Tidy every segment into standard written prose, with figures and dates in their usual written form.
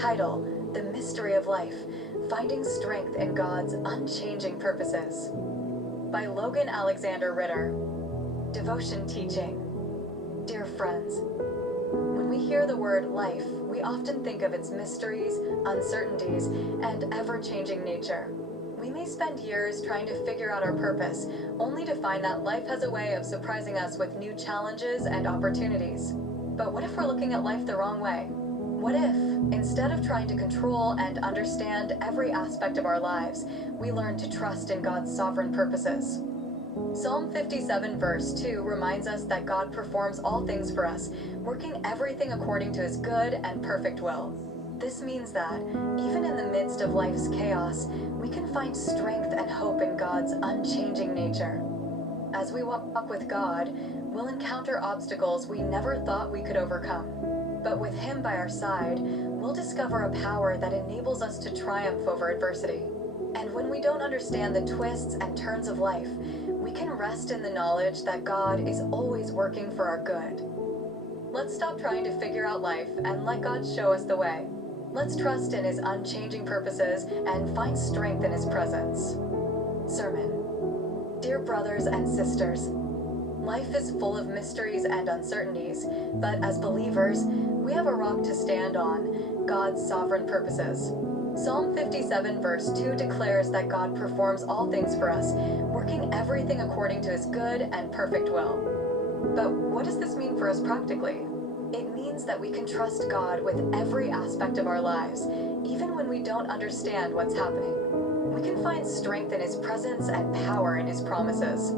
Title: The Mystery of Life, Finding Strength in God's Unchanging Purposes. By Logan Ritter. Devotion teaching. Dear friends, when we hear the word life, we often think of its mysteries, uncertainties, and ever-changing nature. We may spend years trying to figure out our purpose, only to find that life has a way of surprising us with new challenges and opportunities. But what if we're looking at life the wrong way? What if, instead of trying to control and understand every aspect of our lives, we learn to trust in God's sovereign purposes? Psalm 57 verse 2 reminds us that God performs all things for us, working everything according to His good and perfect will. This means that, even in the midst of life's chaos, we can find strength and hope in God's unchanging nature. As we walk with God, we'll encounter obstacles we never thought we could overcome. But with Him by our side, we'll discover a power that enables us to triumph over adversity. And when we don't understand the twists and turns of life, we can rest in the knowledge that God is always working for our good. Let's stop trying to figure out life and let God show us the way. Let's trust in His unchanging purposes and find strength in His presence. Sermon. Dear brothers and sisters, life is full of mysteries and uncertainties, but as believers, we have a rock to stand on: God's sovereign purposes. Psalm 57 verse 2 declares that God performs all things for us, working everything according to His good and perfect will. But what does this mean for us practically? It means that we can trust God with every aspect of our lives, even when we don't understand what's happening. We can find strength in His presence and power in His promises.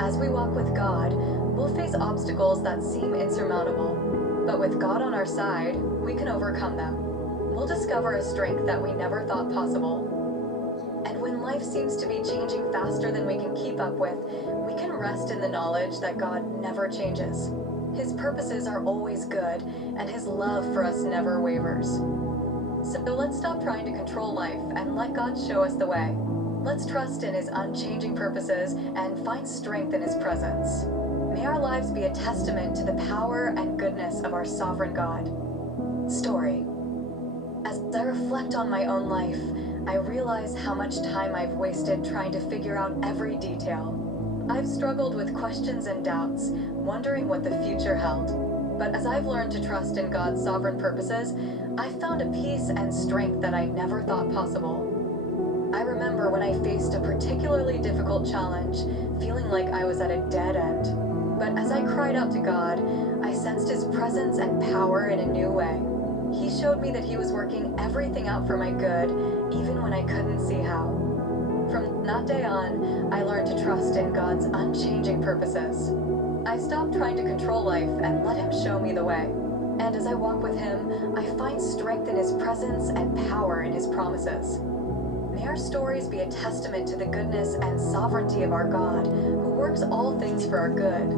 As we walk with God, we'll face obstacles that seem insurmountable, but with God on our side, we can overcome them. We'll discover a strength that we never thought possible. And when life seems to be changing faster than we can keep up with, we can rest in the knowledge that God never changes. His purposes are always good, and His love for us never wavers. So let's stop trying to control life and let God show us the way. Let's trust in His unchanging purposes and find strength in His presence. May our lives be a testament to the power and goodness of our sovereign God. Story. As I reflect on my own life, I realize how much time I've wasted trying to figure out every detail. I've struggled with questions and doubts, wondering what the future held. But as I've learned to trust in God's sovereign purposes, I've found a peace and strength that I never thought possible. I remember when I faced a particularly difficult challenge, feeling like I was at a dead end. But as I cried out to God, I sensed His presence and power in a new way. He showed me that He was working everything out for my good, even when I couldn't see how. From that day on, I learned to trust in God's unchanging purposes. I stopped trying to control life and let Him show me the way. And as I walk with Him, I find strength in His presence and power in His promises. May our stories be a testament to the goodness and sovereignty of our God, who works all things for our good.